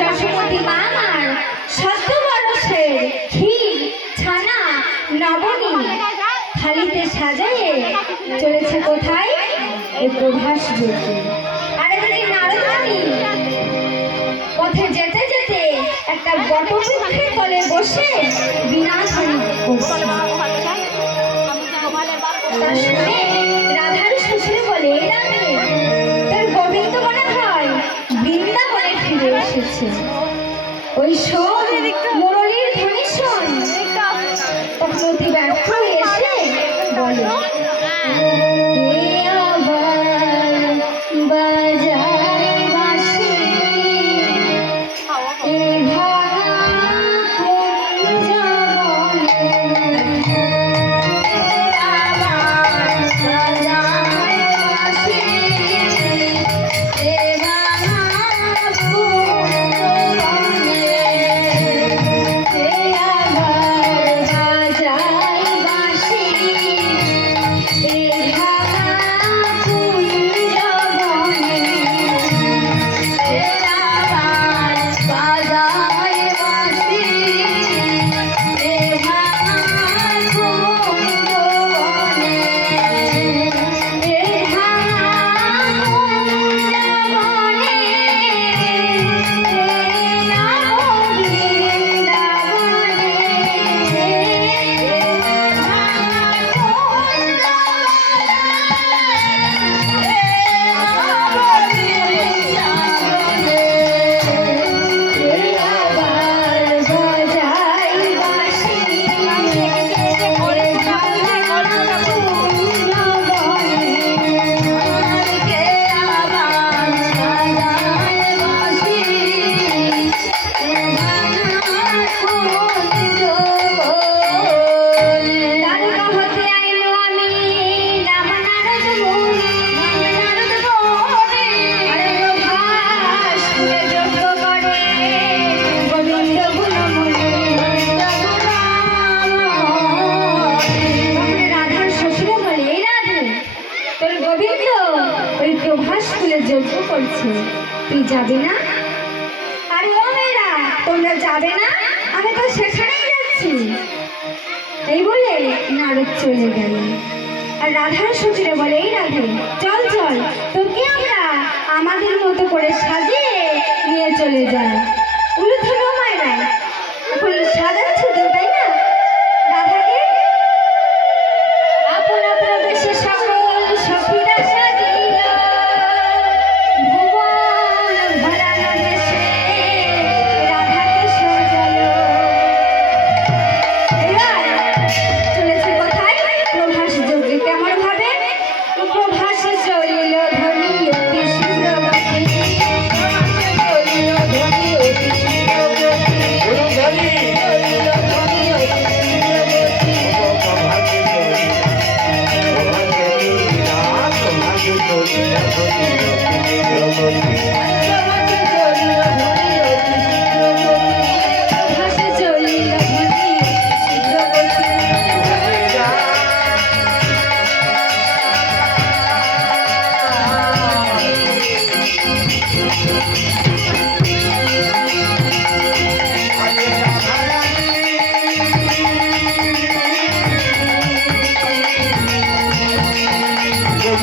যশোমতী মামার সদ্য বরসের চলেছে কোথায়? এ প্রভাস জ্যোতি। আর এদিকে নারদানি পথে যেতে যেতে একটা বটবৃক্ষের তলে বসে বিনাশ বিক্রম ওই যাবে না? আমি তো সেখানেই যাচ্ছি। এই বলে নারদ চলে গেল। আর রাধার শ্বশুরে বলে, এই রাধে, চল চল, তোকে আমরা আমাদের মতো করে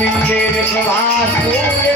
সিংহের প্রভাস তোমাকে